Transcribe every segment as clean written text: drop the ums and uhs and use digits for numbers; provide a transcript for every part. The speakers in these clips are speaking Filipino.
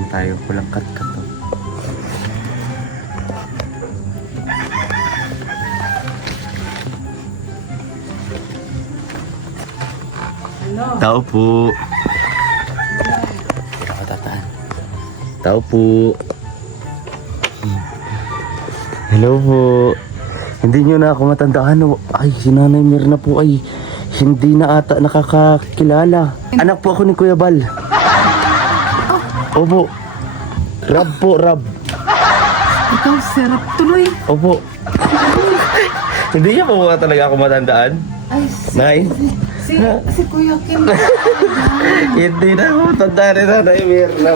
natin tayo. Walang cut-cut to. Tao po. Nakatataan. Tao po. Hello po. Hindi nyo na ako matandaan. Ay, si Nanay Mirna po ay hindi na ata nakakakilala. Anak po ako ni Kuya Bal. Opo. Rab po, Rab. Ikaw, sarap tuloy. Opo. Hindi niya po ba talaga ako matandaan? Ay, Nay? si Kuya Kim. Hindi na ako matandaan ni Nanay Mirna.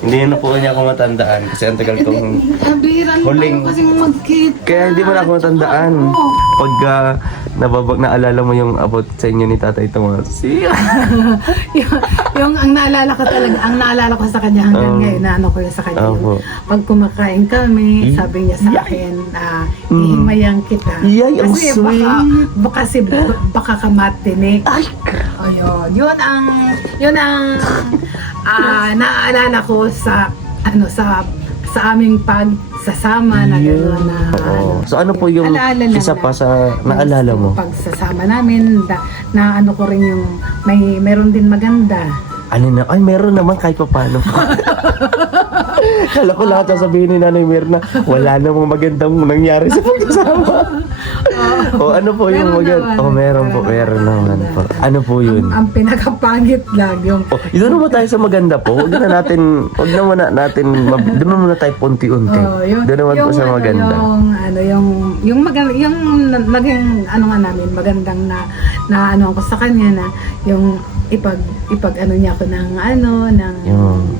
Hindi na po niya ako matandaan kasi ang tagal kong Bihira Huling- naman kasi magkita. Kaya hindi mo na ako matandaan. Pag naalala mo yung about sa inyo ni Tatay Tomas. yung ang naalala ko talaga, ang naalala ko sa kanya hanggang ngayon, na ano ko yun sa kanya. Opo. Pag kumakain kami, sabi niya sa akin, ihimayan kita. Yay, ang Kasi sweet. baka kamatinik. Ay, Ayun, yun ang naaalala ko sa aming pagsasama na gano'n na oo. So ano po yung alaala lang isa na- pa sa naalala mo? pagsasama namin na ano ko rin yung meron din maganda. Ano na? Ay, meron naman kahit pa paano po. Kala ko lahat sasabihin ni Nanay Mirna, wala namang magandang nangyari sa pagkasama. O ano po yung maganda? O meron po, meron naman po. Ano po yun? Ang pinakapangit lang yung O, doon naman tayo sa maganda po. Huwag na muna natin, doon muna tayo unti-unti. Doon naman po sa maganda. Yung maganda, yung naging ano nga namin, magandang na ano ako sa kanya na yung ipag ano niya ako ng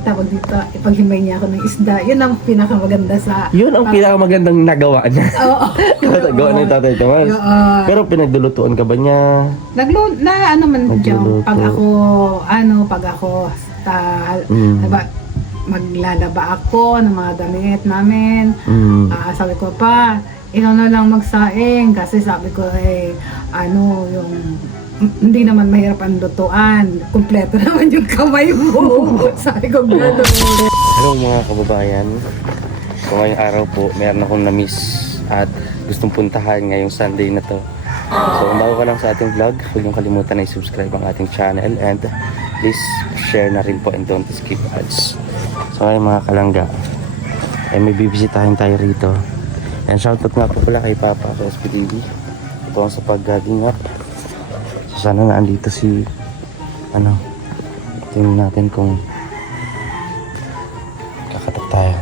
tawag dito, ipaghimay niya ako ng isda. Yun ang pinakamaganda sa Yun ang pinakamagandang nagawa niya. Oo. Nagawa ni Tatay Tomas. Pero pinagdulutuan ka ba niya? Ano man dyan, Nagluluto. pag ako maglalaba ako ng mga damit namin. Sabi ko pa, ikaw na lang magsaing kasi sabi ko yung hindi naman mahirap ang lutuan. Kumpleto naman yung kamay mo. Sabi ko gano'n. Hello mga kababayan. So ngayong araw po, meron akong na-miss at gustong puntahan ngayong Sunday na to. So kung bago ka lang sa ating vlog, huwag niyong kalimutan na i-subscribe ang ating channel and please share na rin po and don't skip ads. So ngayong mga kalangga, may bibisitahin tayo rito. And shoutout nga po pala kay Papa sa SPTV. Ito ang sa pag-gingap. So sana na andito si tingnan natin kung kakatok tayo.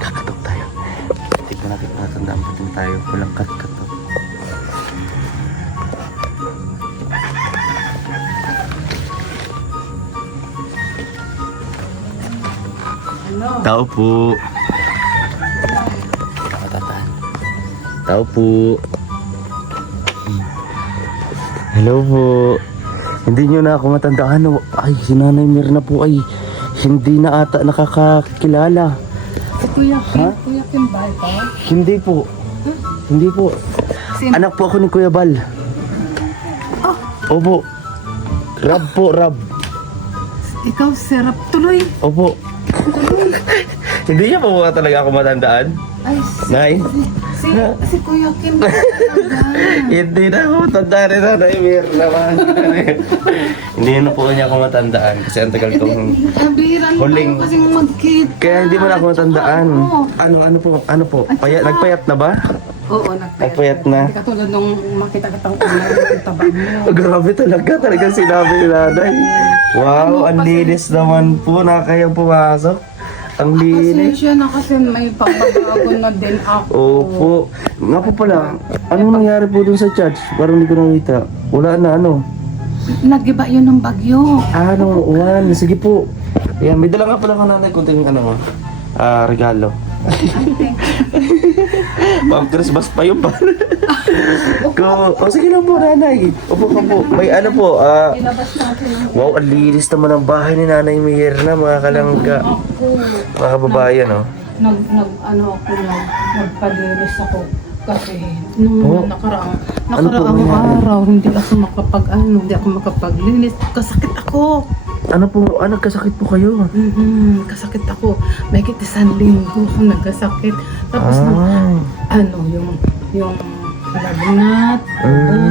Kakatok tayo. Tignan natin kung natandaan pa din tayo. Walang cut-cut. Tao po. Nakatataan. Tao po. Hello po. Hindi nyo na ako matandaan. Ay, si Nanay Mirna po ay hindi na ata nakakakilala. Kuya Kim ba ito? Hindi po. Hindi po. Anak po ako ni Kuya Bal. Opo. Rab po, Rab. Ikaw, sarap tuloy. Opo. Hindi niya po ba talaga ako matandaan? Ay, Nay? si Kuya Kim. Hindi na ako matandaan ni Nanay Mirna. Hindi na po niya ako matandaan kasi ang tagal kong Bihira Huling- naman kasi magkita. Kaya hindi mo na ako matandaan. Ano po? Nagpayat na ba? Oo, Nagpayat na. Hindi katulad nung makita kitang ulan yung taba mo. Oh, grabe talagang sinabi ni Nanay. Wow, ang linis naman po. Nakakayang pumasok. Ang linis. Pasensya na kasi may pagbabago na din ako. Opo. Nga po pala, anong nangyari po dun sa church? Parang hindi ko nakita. Wala na Nagiba yun ng bagyo. Juan. Sige po. Ayan, may dala nga pala ka Nanay kunting regalo. Pang Christmas pa yun pa. Sige lang po Nanay. Opo ka po. May Ilabas natin ang wow, ang linis naman ang bahay ni Nanay Mirna, mga kalangga. Mga kababayan, nagpalinis ako. Kasi nung Oh. nakaraang Ano po nangyari? araw, hindi ako makapaglinis. Kasakit ako. Ano po, kasakit po kayo? Kasakit ako. May isang linggo ako nagkasakit. Tapos yung lagnat,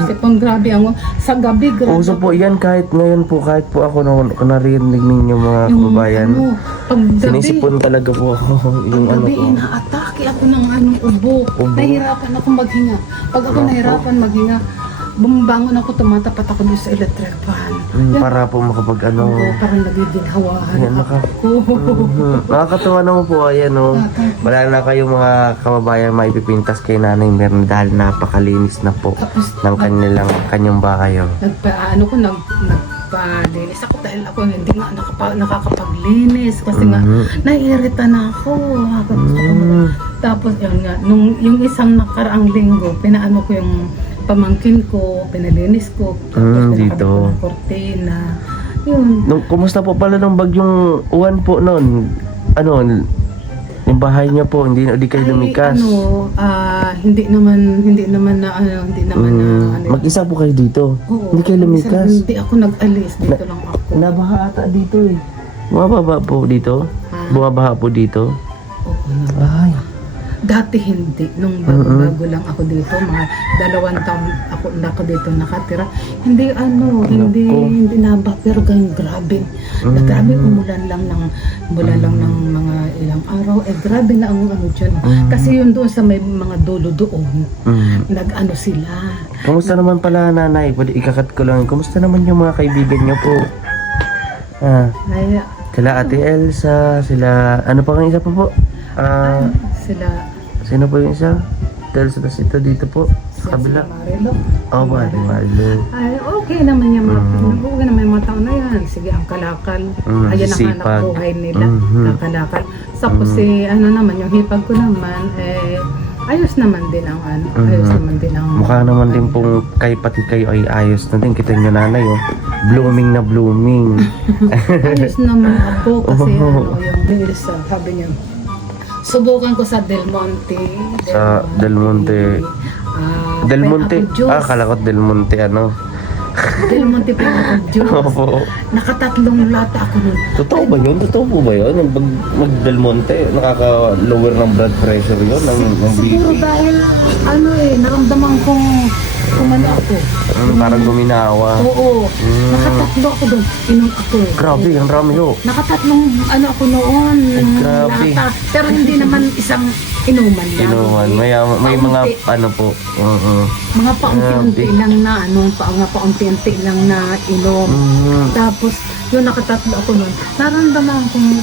sipon, grabe ang sa gabi, grabe. Uso po yan kahit ngayon po, kahit po ako narinig ninyo mga Yung kababayan. pag gabi, Sinisipon talaga po ako. Yung pag ano gabi, ko. inaatake ako ng ubo. Ubo? Nahihirapan ako maghinga. Pag ako Naku. nahihirapan maghinga, bumabangon ako, tumatapat ako doon sa electric fan. Yan, Para po makapag oo, parang nagigilhawahan Yan, ako. Nakakatuwa naman po, ayan o. Wala na kayong mga kababayan maipipintas kay Nanay Merna dahil napakalinis na po Tapos, ng kanyang bahay. Oh. nagpalinis ako dahil ako hindi nga nakakapaglinis kasi nga naiirita na ako. Tapos yun nga, yung isang nakaraang linggo, pinaano ko yung pamangkin ko, pinalinis ko, tapos Dito. pinakabit ko ng kortina. Yun. Kumusta po pala nung bagyong uwan po noon? Yung bahay niya po, hindi kayo lumikas? Hindi naman na Mag-isa po kayo dito? Oo, Hindi kayo lumikas? Hindi ako nag-alis, dito lang ako. Nabaha ata dito eh. Bumababa po dito? Bumabaha po dito? Oo naman. Ay. Dati hindi. Nung bago-bago lang ako dito, mga 2 taon ako dito nakatira. Hindi naba, pero ganyan grabe. Grabe umulan lang ng mga ilang araw. Grabe na ang dyan. Kasi yun doon sa may mga dulo doon, nag-ano sila. Kumusta naman pala nanay? Pwede ikakat ko lang. Kumusta naman yung mga kaibigan niyo po? Ay, Sila Ate Elsa, sila... Ano pa ang isa pa po? sila, Sino po yung isa? Ate Elsa, tas ito dito po. Sa kabila. Marilo. Oh, Ate Marlo. Ay, okay naman yung mga tao na yan. Sige, ang kalakal. Ayan ang sipag. hanap buhay nila. Kakalakal. Tapos naman, yung hipag ko naman, ayos naman din ang ayos naman din ang... Mukha naman din pong pati kayo ay ayos na din. Kita nyo nanay oh. Blooming na blooming. Ayos naman ako kasi yung sabi niya, subukan ko sa Del Monte. Sa Del Monte. Del Monte? pineapple juice. Kalakot Del Monte ano. Del Monte pineapple juice. Opo. Nakatatlong lata ako nun. Totoo ba yun? Totoo po ba yun? Yung mag-Del Monte, nakaka-lower ng blood pressure yun? Ng Siguro BP? dahil naramdaman kong kumano ako. Parang guminawa. Oo. Nakatatlo ako doon. Inom ako. Grabe, ang rami ho. Nakatatlong ako noon. Ay, grabe. Lata. Pero hindi naman isang inuman lang. Inuman. May mga ano po. Mga paunti-unti lang na paunti-unti lang na inom. Tapos yung nakatatlo ako noon, naramdaman kong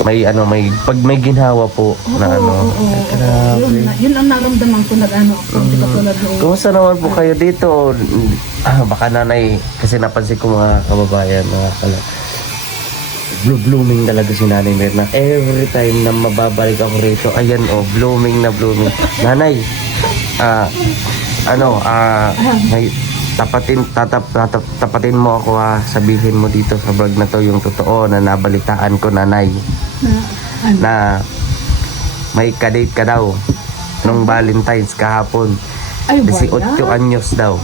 Pag may ginhawa po na ano. Ay, grabe. Yun ang naramdaman ko ako. Hindi ka tulad noon. Kumusta naman po kayo dito? Baka nanay, kasi napansin ko mga kababayan, mga kala. Blooming talaga si Nanay Merna. Every time na mababalik ako rito, ayan blooming na blooming. Nanay, may tapatin mo ako ha. Sabihin mo dito sa vlog na to yung totoo na nabalitaan ko, Nanay. Na may kadate ka daw nung Valentine's kahapon. Ay, 18 anyos daw.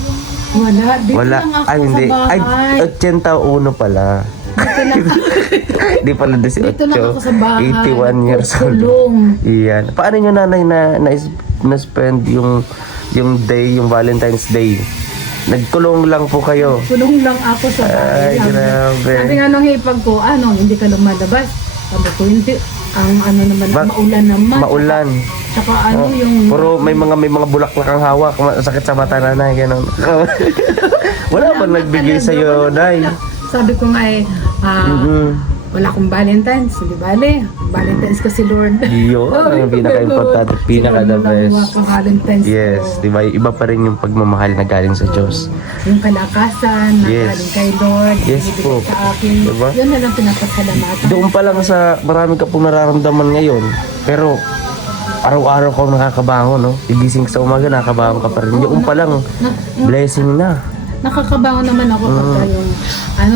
Wala. Dito lang ako Ay, hindi. sa Ay, bahay. 81 pala. Di pala 18. Dito lang ako sa bahay. 81 years old. Kulong. Iyan. Paano nyo nanay na spend yung day, yung Valentine's Day? Nagkulong lang po kayo. Kulong lang ako sa bahay. Ay, grabe. Sabi nga nung hipag ko, hindi ka lumalabas. Sabi ko, hindi. Ang maulan naman. Maulan. Saka yung... Puro may mga bulaklak ang hawak. Sakit sa mata nanay. Ganun. Wala ba nagbigay sa'yo, Nay? Sabi ko nga wala akong Valentine's. Hindi bale. Valentine's ko si Lord. Yun, ang pinaka-importante, pinaka-the best. Valentine's Yes, di ba? Iba pa rin yung pagmamahal na galing sa Diyos. Yung kalakasan na Yes. galing kay Lord. Yes binibigay po. sa akin. Diba? Yun na lang pinapasalamatan. Doon pa lang sa marami ka pong nararamdaman ngayon. Pero araw-araw kang nakakabangon, no? Igising sa umaga, nakakabangon ka pa rin. Doon pa lang, blessing na. Nakakabangon naman ako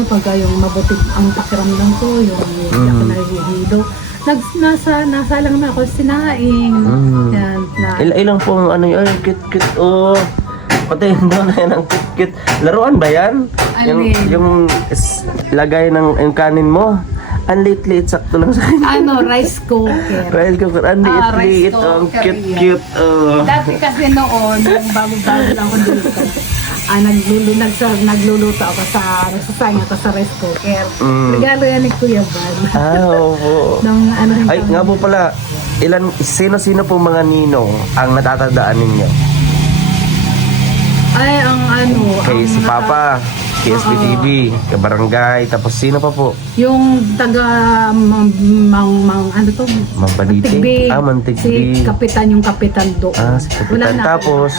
pagka yung mabuti ang pakiramdam ko, yung hindi ako nahihilo. nasa lang na ako sinaing. Yan, Ilang pong ano yun, ay, cute. Oh. Pati doon na yan ang cute. Laruan ba yan? Alin? Yung lagay ng yung kanin mo. Ang liit-liit, sakto lang sa akin. Rice cooker. Rice cooker, ang liit-liit. rice Ang cooker cute. Oh. Dati kasi noon, yung bago-bago lang ako dito, nagluluto ako nagsasayang ako sa rice cooker. Regalo yan ni Kuya Bal. Oo. Nung Ay, nga po pala, sino-sino po mga ninong ang natatandaan ninyo? Ay, Kay si Papa, KSBTV, kabarangay, tapos sino pa po? yung taga Mambalite? Mantigbig. Mantigbig. Si Kapitan, yung Kapitan doon. Si Kapitan. Tapos,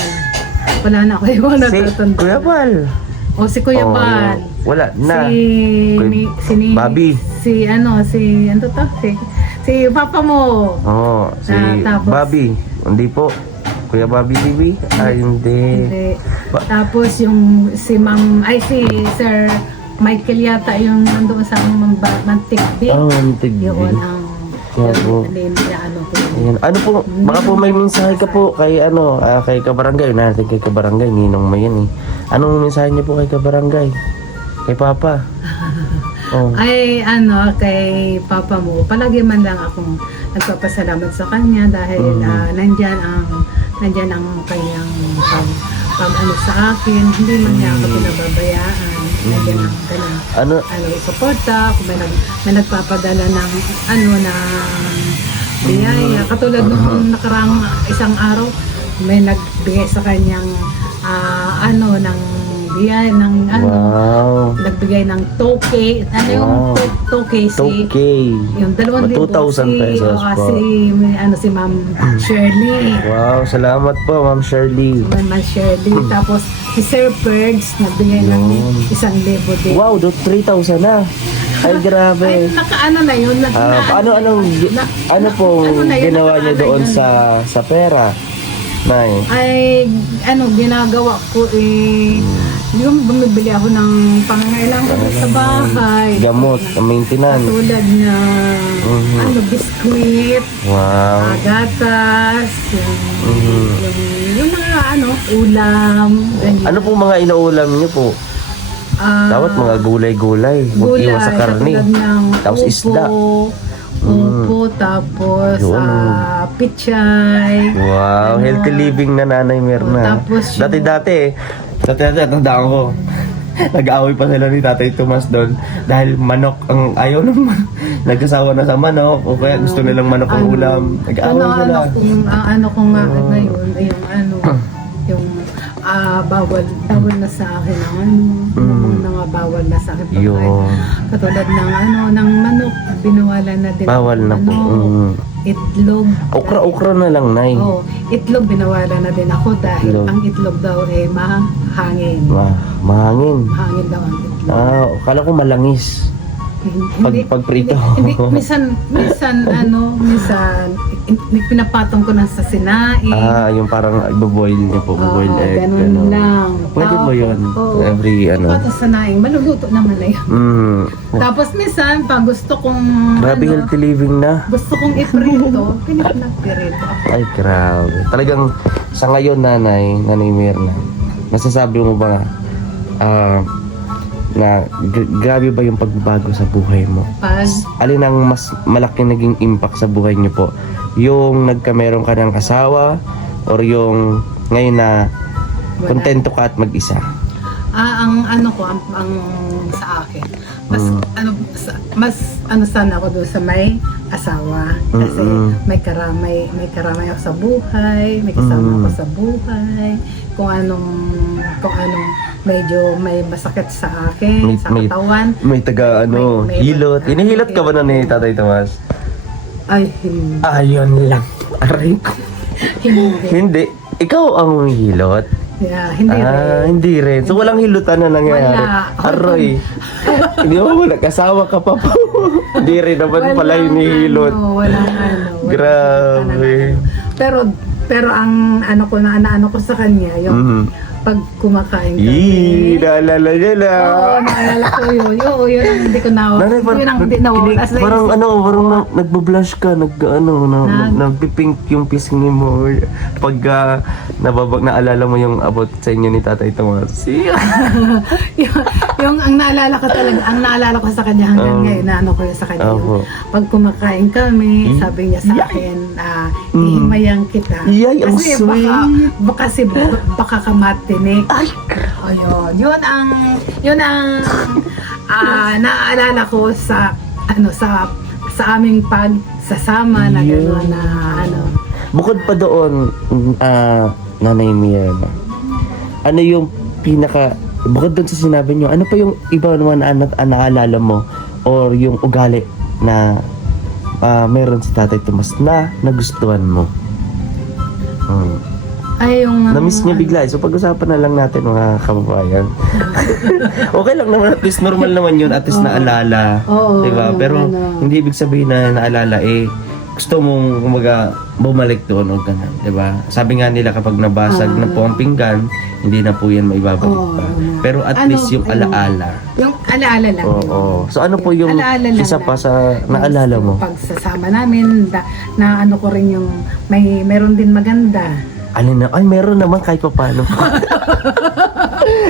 wala na ako yung si natatanda. Kuya Bal. Si Kuya Bal. Wala na. Si Bobby. Si Papa mo. Si tapos- Bobby. Hindi po. Kuya Bobby TV? Ay, hindi. Hindi. Tapos yung si Sir Michael yata yung nandoon sa Mantigbig. Mantigbig. Yun ang Opo. Ayan. Ano po, baka po may mensahe ka po kay kay kabarangay. Natin kay kabarangay, ninong mo yan eh. Anong mensahe niyo po kay kabarangay? Kay Papa? Ay, kay Papa mo, palagi man lang akong nagpapasalamat sa kanya dahil nandyan ang kanyang pag sa akin, hindi man niya ako pinababayaan. Nandyan ang kanyang suporta, kung may nagpapadala ng biyaya. Katulad nung nakarang isang araw, may nagbigay sa kanyang ng biyaya, Wow. nagbigay ng toke. Yung toke? Yung 2,000 pesos po. Si Ma'am Shirley. Wow, salamat po, Ma'am Shirley. Ma'am Shirley. Tapos si Sir Pergs nagbigay ng 1,000 din. Wow, 3,000 na. Ay, grabe. Ay, nakaano na yun. Ano pong ginawa niyo doon sa pera? Nay. Ay, ginagawa ko yung bumibili ako ng pangangailangan ko sa bahay. Gamot, maintenance. Tulad na biskuit, gatas, yung mga ulam, ganyan. Ano pong mga inaulam niyo po? Dapat mga gulay-gulay. Huwag iwas sa karne. Tapos isda. Upo, tapos pichay. Wow, healthy living na Nanay Mirna. Tapos Dati, tandaan ko. Nag-aaway pa sila ni Tatay Tomas doon dahil manok ang ayaw naman. Nagkasawa na sa manok o kaya gusto nilang manok ang ulam. Nag-aaway sila. Ko nga ngayon ay yung bawal na sa akin yung mga bawal na sa akin pagkain. Katulad ng manok, binawalan na din. Bawal na po. Itlog. Okra na lang, Nay. Itlog binawalan na din ako dahil ang itlog daw mahangin. Mahangin. Mahangin daw ang itlog. Kala ko malangis. Pag prito. Hindi, minsan pinapatong ko na sa sinain. Yung parang i-boil niyo po, boil egg. Ganun lang. Pwede po yun. Every Patong sa sinain, maluluto naman na yun. Tapos minsan, pag gusto kong grabe healthy living na. gusto kong iprito, pinapirito. Ay, grabe. Talagang sa ngayon, Nanay Mirna, masasabi mo ba na grabe ba yung pagbabago sa buhay mo? Alin ang mas malaki naging impact sa buhay niyo po? Yung nagkameron ka ng asawa or yung ngayon na kontento ka at mag-isa? Ang sa akin, mas sana ako doon sa may asawa kasi may karamay ako sa buhay, may kasama ako sa buhay, kung anong medyo may masakit sa akin, sa katawan. May taga hilot. Inihilot ka ba na ni Tatay Tomas? Ay, hindi. Ayun lang. Aray ko. Hindi. Ikaw ang hilot? Yeah, hindi rin. Hindi rin. So walang hilutan na nangyayari. Wala. Aroy. Hindi mo nag-asawa ka pa po. Hindi rin naman pala yung hilot. Walang Grabe. Pero ang ko sa kanya, yung pag kumakain kami. Naalala niya na. Oo, naalala ko yun. Oo, yun ang hindi ko nawala. Nanay, Yun ang hindi nawala sa parang isip. parang nagbo-blush ka, nagpipink yung pisngi mo. Pag naalala mo yung about sa inyo ni Tatay Tomas. yung ang naalala ko sa kanya hanggang ngayon, naano ko yun sa kanya. Opo. Pag kumakain kami, sabi niya sa akin, ihimayan kita. Yay, ang Kasi sweet. baka ka matinik. Ay, Ayun, yun ang naaalala ko sa aming pagsasama na gano'n na bukod pa doon, Nanay Mirna, ano yung bukod doon sa sinabi nyo, ano pa yung iba naman na naalala mo or yung ugali na meron si Tatay Tomas na nagustuhan mo? ay yung Na-miss niya bigla. So pag-usapan na lang natin mga kababayan. Okay lang naman, at least normal naman yun, at least naalala. Oo, diba? Pero hindi ibig sabihin na naalala gusto mong bumalik doon o ganun, diba? Sabi nga nila kapag nabasag na po ang pinggan, hindi na po yan maibabalik pa. Pero at least yung alaala. Yung alaala lang. Oo. So ano po yung Alaala lang isa pa sa naalala mo? Pagsasama namin, na ano ko rin yung meron din maganda. Alin na? Ay, meron naman kahit pa paano.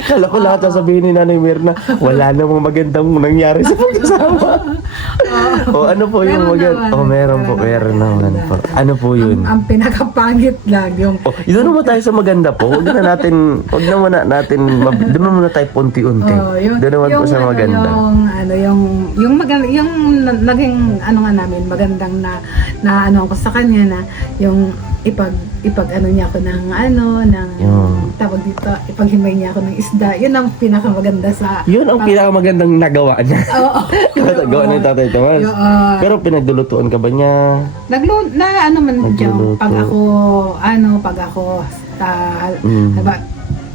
Kala ko lahat sasabihin ni Nanay Mirna, wala namang magandang nangyari sa pagkasama. O ano po yung maganda? O meron naman po. Ano po yun? Ang pinakapangit lang yung Doon naman tayo sa maganda po. Huwag na natin, doon muna tayo punti-unti. Doon naman po sa maganda. Yung maganda, yung naging namin magandang na ano ko sa kanya na yung ipag ano niya ako ng tawag dito, ipaghimay niya ako ng isda. Yun ang pinakamaganda sa Yun ang pinakamagandang nagawa niya. Oo. Nagawa ni Tatay Tomas. Pero pinagdulutuan ka ba niya? Diyan, pag ako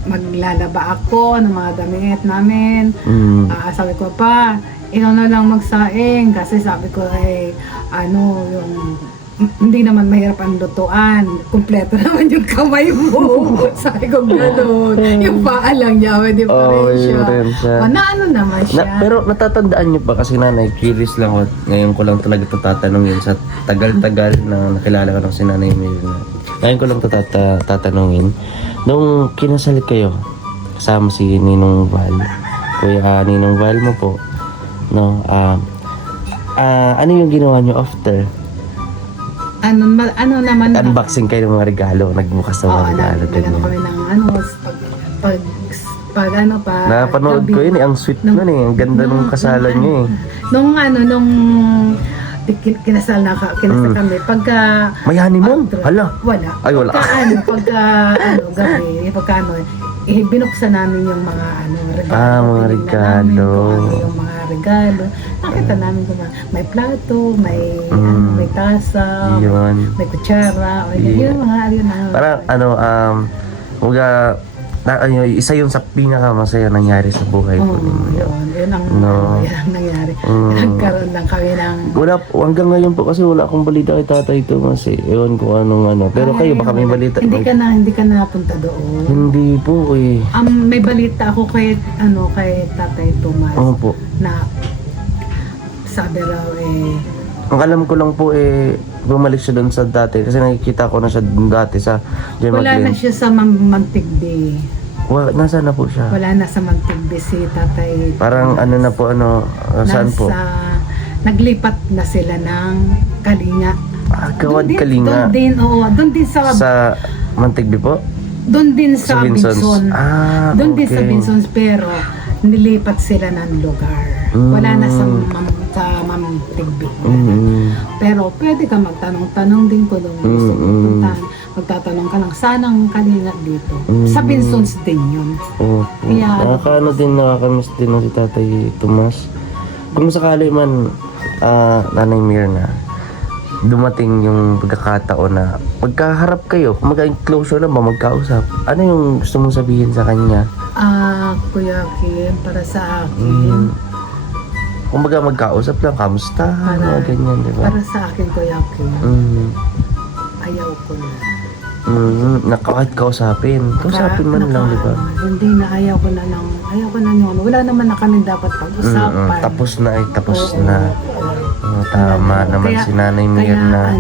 maglalaba ako ng mga damit namin. Sabi ko pa, na lang magsaing kasi sabi ko yung hindi naman mahirap ang lutuan. Kumpleto naman yung kamay mo. Sabi ko gano'n. Yung paa lang niya, pwede pa rin siya. Naano naman siya. Pero natatandaan niyo pa kasi Nanay, curious lang ako. Ngayon ko lang talaga ito tatanungin sa tagal-tagal na nakilala ko ng si Nanay Mirna. Ngayon ko lang ito tatanungin. Nung kinasal kayo, kasama si Ninong Val, Kuya Ninong Val mo po, no? Ano yung ginawa niyo after? Ano naman Unboxing kayo ng mga regalo, nagbukas ng mga regalo. nagano kami ng Napanood ko yun ang sweet nun ang ganda nung kasalan niyo Nung kinasal kami, pagka May honeymoon? Hala. wala. Ay, wala. Gabi, binuksan namin yung mga regalo. Mga regalo. Yung mga regalo. Nakita namin kung may plato, may tasa, may kutsara, yung mga Parang isa yun sa pinakamasaya nangyari sa buhay ko. Yun ang nangyari. Nagkaroon lang kami ng hanggang ngayon po kasi wala akong balita kay Tatay Tomas Ewan ko anong. Pero kayo baka may balita. Hindi ka na napunta doon. Hindi po May balita ako kay Tatay Tomas. Opo. Na sabi raw Ang alam ko lang po bumalik siya doon sa dati kasi nakikita ko na siya dati sa Gemma wala na Glen. siya sa Mantigbe. Nasaan na po siya? Wala na sa Mantigbe si Tatay. Parang saan po? Naglipat na sila ng Kalinga. Gawad Kalinga. Doon din Sa Mantigbe po? Doon din sa Binson. Doon din sa okay. Binson pero nilipat sila ng lugar. Wala na sa Mantigbe. Pero pwede ka magtanong-tanong din kung gusto mo puntahan. Magtatanong ka lang, sanang Kalinga dito. Sa Binsons din yun. Kaya, nakakamiss din si Tatay Tomas. Kung sakali man, Nanay Mirna, dumating yung pagkakataon na magkaharap kayo, mag-closure na ba, magkausap, ano yung gusto mong sabihin sa kanya? Kuya Kim, para sa akin, Kung magkausap lang, kamusta? Mga ganyan, di ba? para sa akin, Kuya Kim, ayaw ko na. Nakakit kausapin. Kausapin man lang, di ba? Hindi na, ayaw ko na yun. Wala naman na kami dapat pag-usapan. Tapos na ay tapos Oo, na. oo. Tama naman si Nanay Mirna.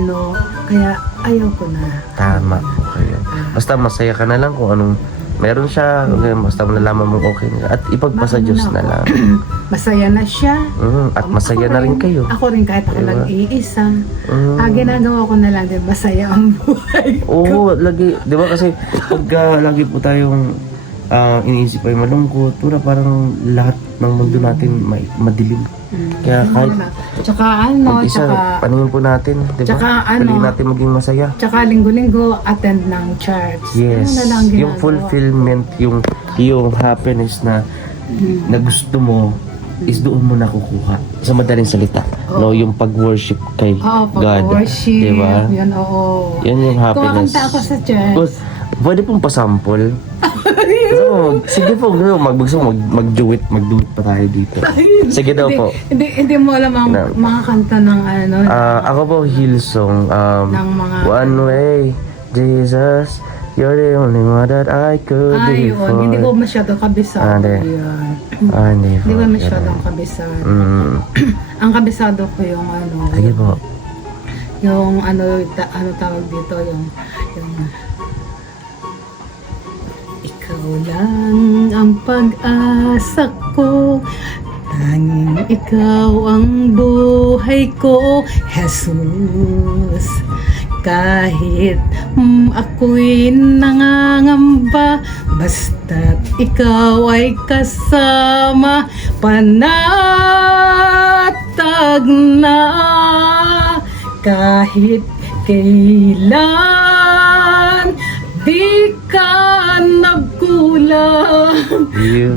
Kaya ayaw ko na. Tama po kayo. Basta masaya ka na lang kung anong meron siya. Basta malalaman mong okay na. At ipagpasa Baka Diyos na na lang. Masaya na siya. At masaya na rin kayo. Ako rin kahit ako Diba? lang iisa. Ginagawa ko na lang din masaya ang buhay ko. Oo, lagi. Di ba kasi pag lagi po tayong iniisip ay malungkot, parang lahat ng mundo natin madilim. Kaya kahit Tsaka isa, paningin po natin, di ba? Tsaka Piliin natin maging masaya. Tsaka linggo-linggo attend ng church. Yes, Ano na lang yung ginagawa. fulfillment, yung happiness na gusto mo is doon mo nakukuha. Sa madaling salita, no, yung pag-worship kay Oo, God. pag-worship. Di ba? Yan, oo. Yan yung happiness. Kumakanta ako sa church. Pwede pong pasample. Sige po, mag-duet pa tayo dito. Sige daw po. Hindi mo alam ang mga kanta ng ano. Ako po, Hillsong. Ng mga... One way, Jesus, you're the only one that I could live for. Hindi ko masyado kabisado yan. Hindi ko masyadong kabisado. Ang kabisado ko yung ano. Sige po. Yung ano tawag dito, yung ikaw lang ang pag-asa ko, tanging ikaw ang buhay ko, Jesus. Kahit ako'y nangangamba, basta't ikaw ay kasama, panatag na kahit kailan. Di ka nagkulang,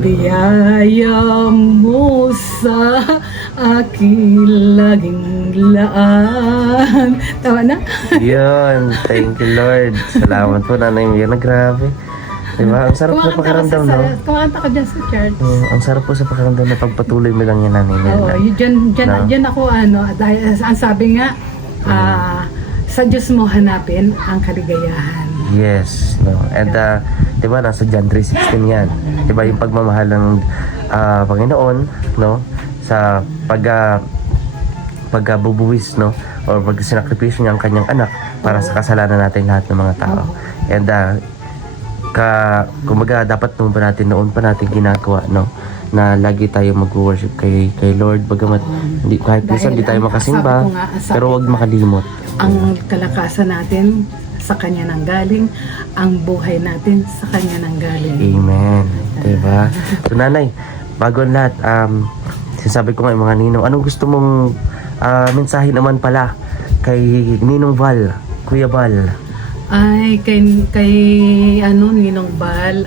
biyaya mo sa aking laging laan. Tama na? Yun, thank you Lord. Salamat po, Nanay Mirna. Grabe. Diba? Ang sarap sa pakiramdam, no? Kumanta ka dyan sa church. Ang sarap po sa pakiramdam na pagpatuloy mo lang yan, Nanay Mirna. Oo, dyan ako dahil ang sabi nga, sa Diyos mo hanapin ang kaligayahan. Yes, no. And diba nasa John 3:16 yan. Diba yung pagmamahal ng Panginoon, no? Sa pagbubuwis, no? Or pag sinakripisyo niya ang kanyang anak para sa kasalanan natin lahat ng mga tao. And kumbaga dapat noon pa natin ginagawa, no? Na lagi tayo mag-worship kay Lord, bagamat kahit minsan hindi tayo makasimba, pero wag makalimot. Ang kalakasan natin sa Kanya nang galing, ang buhay natin sa Kanya nang galing. Amen. Diba? So, Nanay, bago ang lahat, sinasabi ko nga mga ninong, anong gusto mong mensahe naman pala kay Ninong Val, Kuya Val? Ay, kay Ninong Val,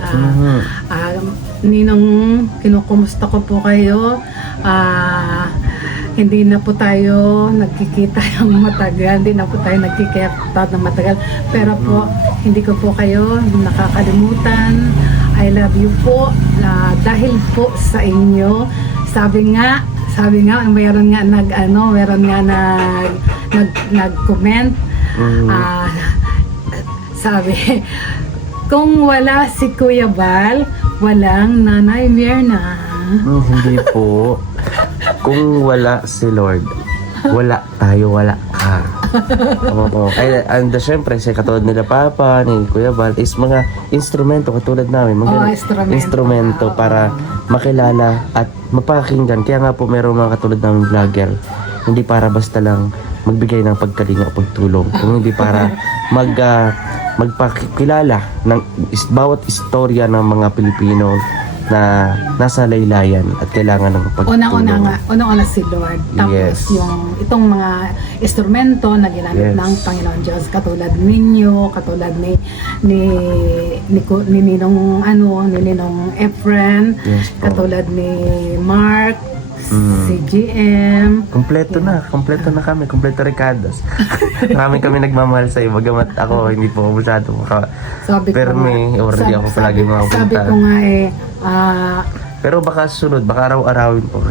Ninong, kinukumusta ko po kayo. Hindi na po tayo nagkikita ng matagal, hindi na po tayo nagkikita ng matagal, pero po hindi ko po kayo nakakalimutan. I love you po, dahil po sa inyo. Sabi nga mayroon nga nag-comment. Sabi, kung wala si Kuya Val, walang Nanay Mirna. Hindi po. Kung wala si Lord, wala tayo, wala ka. Oo. And syempre, sa katulad nila Papa, ni Kuya Val, is mga instrumento katulad namin. Mga instrumento para makilala at mapakinggan. Kaya nga po meron mga katulad namin vlogger. Hindi para basta lang magbigay ng pagkalinga o pagtulong. Kung hindi para magpakilala ng bawat istorya ng mga Pilipino na nasa laylayan at kailangan ng pagtulong. Unang-una si Lord. Tapos Yes. itong mga instrumento na ginamit ng Panginoon Diyos, katulad ninyo, katulad ni Ninong Efren, Yes po. katulad ni Mark, si GM. Kompleto na kami, kompleto Ricardos. Marami kami nagmamahal sa iyo, bagamat ako hindi po masyado Sabi ko pero may nga, already ako palagi sabi makapunta. ko nga Pero baka sunod, baka araw-arawin po.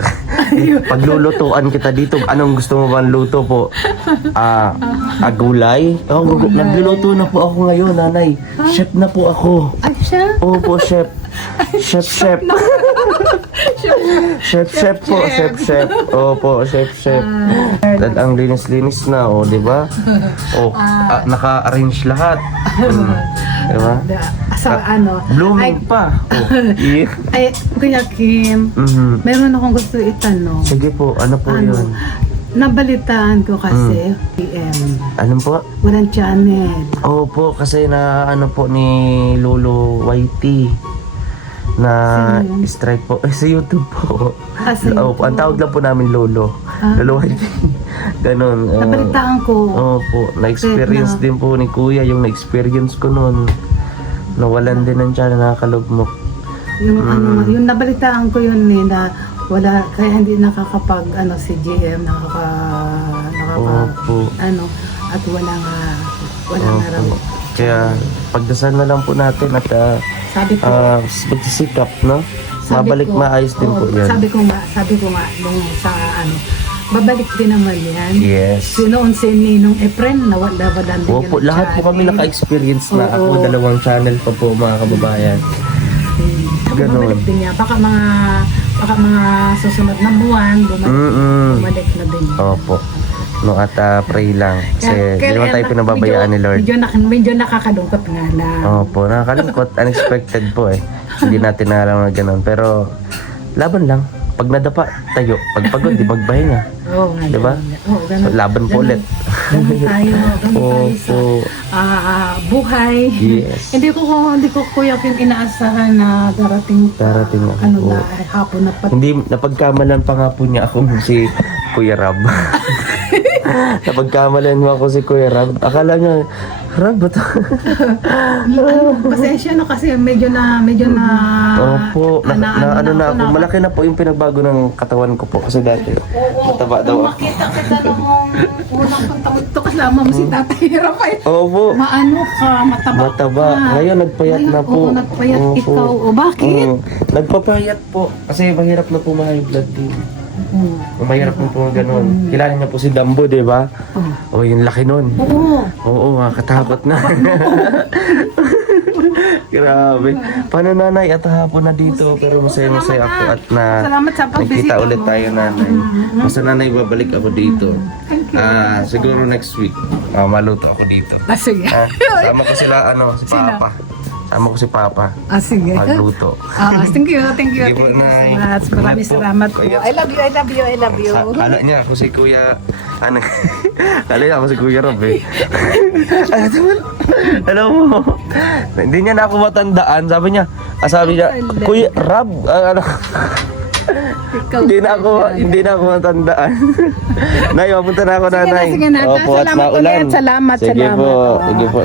Paglulutuan kita dito. Anong gusto mo bang luto po? Gulay? Nagluluto na po ako ngayon, nanay. Chef na po ako. Ay, siya? Opo, chef. Chef. Chef po, chef. Opo, chef. Dahil ang linis-linis na, di ba? Naka-arrange lahat. Di ba? Blooming pa. Ay, Kuya Kim, meron akong gusto itanong. Sige po, ano po yun? Nabalitaan ko kasi, PM, Ano po? walang channel. Opo, kasi na ano po ni Lolo YT na strike po. Sa YouTube po. Sa Opo, ang tawag lang po namin Lolo. Lolo YT. Ganon. Nabalitaan ko. Opo, na-experience din po ni Kuya yung na-experience ko noon. Nawalan din ng tiyan, nakakalugmok. Yung nabalitaan ko yun na wala, kaya hindi nakakapag si GM Opo. at wala nga raw. Kaya pagdasal na lang po natin at Sabi ko, magsisikap, no? Mabalik maayos din po yan. Sabi ko nga nung sa babalik din naman yan. Yes. Noon si Ninong Efren, nawala din Opo, yan lahat po kami channel. naka-experience na. Oo. Ako, 2 channel pa po, mga kababayan. Ganon. Babalik din niya. Baka mga susunod na buwan, bumalik na din niya. Opo. No, at pray lang. Kasi hindi naman tayo pinababayaan ni Lord. Medyo nakakalungkot nga lang. Opo, nakakalungkot. Unexpected po eh. Hindi natin alam na gano'n. Pero, laban lang. Pag nadapa, tayo. Pag pagod, di magpahinga. Oo nga. Diba? Oo, So, laban po ulit. Ganun tayo Opo. sa buhay. Yes. Hindi ko Kuya Kim inaasahan na darating Darating ako. na hapon na Hindi, napagkamalan pa nga po niya ako si Kuya Rab. Napagkamalan mo ako si Kuya Rab. Akala niya, Rab ba to? Pasensya no kasi medyo na Opo, ano na ako. Malaki na po yung pinagbago ng katawan ko po. Kasi dati, mataba daw ako. Makita kita nung unang punta mo ito kasama mo si Tatay Rapay. Opo, Maano ka, mataba mataba. ka. Ngayon, nagpayat na po. Oo, nagpayat Opo. ikaw. O bakit? Nagpapayat po. Kasi mahirap na po ma-high blood din. Mahirap na po ganun. Kilala niya po si Dambo, di ba? O, yung laki nun. Oo. Oo, katakot na. Grabe. Paano nanay at hapon na dito pero masaya-masaya ako at Salamat sa pagbisita nakita ulit mo. tayo nanay. Basta nanay babalik ako dito. Siguro next week maluto ako dito. Sige. Sama ko sila si Papa. Sama ko si Papa. Sige. Magluto. Thank you Sige po, so Nay. much. Maraming Ingat po. salamat po. Kaya- I love you. Kala niya ako si Kuya kala niya ako si Kuya Rob eh. Alam mo, hindi niya na ako matandaan. Sabi niya, Kuya Rob, Ikaw. hindi na ako matandaan. Nay, mapunta na ako, nanay. Sige na. Opo, at Salamat maulan. ulit. Salamat. Sige po, sige po.